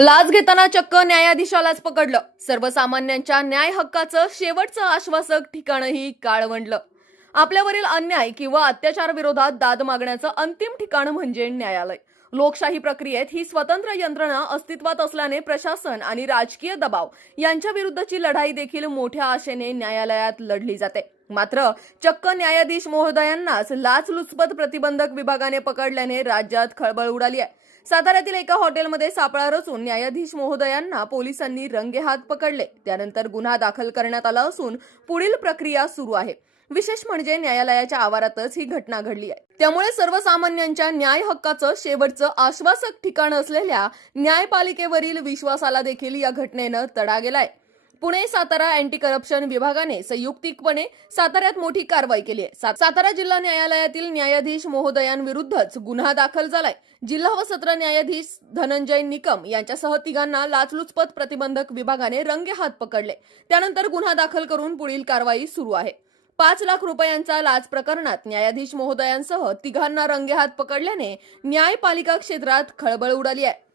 लाच घेताना चक्क न्यायाधीशालाच पकडलं. सर्वसामान्यांच्या न्याय हक्काचं शेवटचं आश्वासक ठिकाणही काळवंडलं. आपल्यावरील अन्याय किंवा अत्याचार विरोधात दाद मागण्याचं अंतिम ठिकाण म्हणजे न्यायालय. लोकशाही प्रक्रियेत ही स्वतंत्र यंत्रणा अस्तित्वात असल्याने प्रशासन आणि राजकीय दबाव यांच्या विरुद्धची लढाई देखील मोठ्या आशेने न्यायालयात लढली जाते. मात्र चक्क न्यायाधीश महोदयांनाच लाचलुचपत प्रतिबंधक विभागाने पकडल्याने राज्यात खळबळ उडाली आहे. साताऱ्यातील एका हॉटेलमध्ये सापळा रचून न्यायाधीश महोदयांना पोलिसांनी रंगेहात पकडले. त्यानंतर गुन्हा दाखल करण्यात आला असून पुढील प्रक्रिया सुरू आहे. विशेष म्हणजे न्यायालयाच्या आवारातच ही घटना घडली आहे. त्यामुळे सर्वसामान्यांच्या न्याय हक्काचं शेवटचं आश्वासक ठिकाण असलेल्या न्यायपालिकेवरील विश्वासाला देखील या घटनेनं तडा गेलाय. पुणे सातारा अँटी करप्शन विभागाने संयुक्तिकपणे साताऱ्यात मोठी कारवाई केली आहे. सातारा जिल्हा न्यायालयातील न्यायाधीश महोदयांविरुद्धच गुन्हा दाखल झालाय. जिल्हा व सत्र न्यायाधीश धनंजय निकम यांच्यासह तिघांना लाचलुचपत प्रतिबंधक विभागाने रंगे हात पकडले. त्यानंतर गुन्हा दाखल करून पुढील कारवाई सुरू आहे. पाच लाख रुपयांचा लाच प्रकरणात न्यायाधीश महोदयांसह तिघांना रंगेहात पकडल्याने न्यायपालिका क्षेत्रात खळबळ उडाली आहे.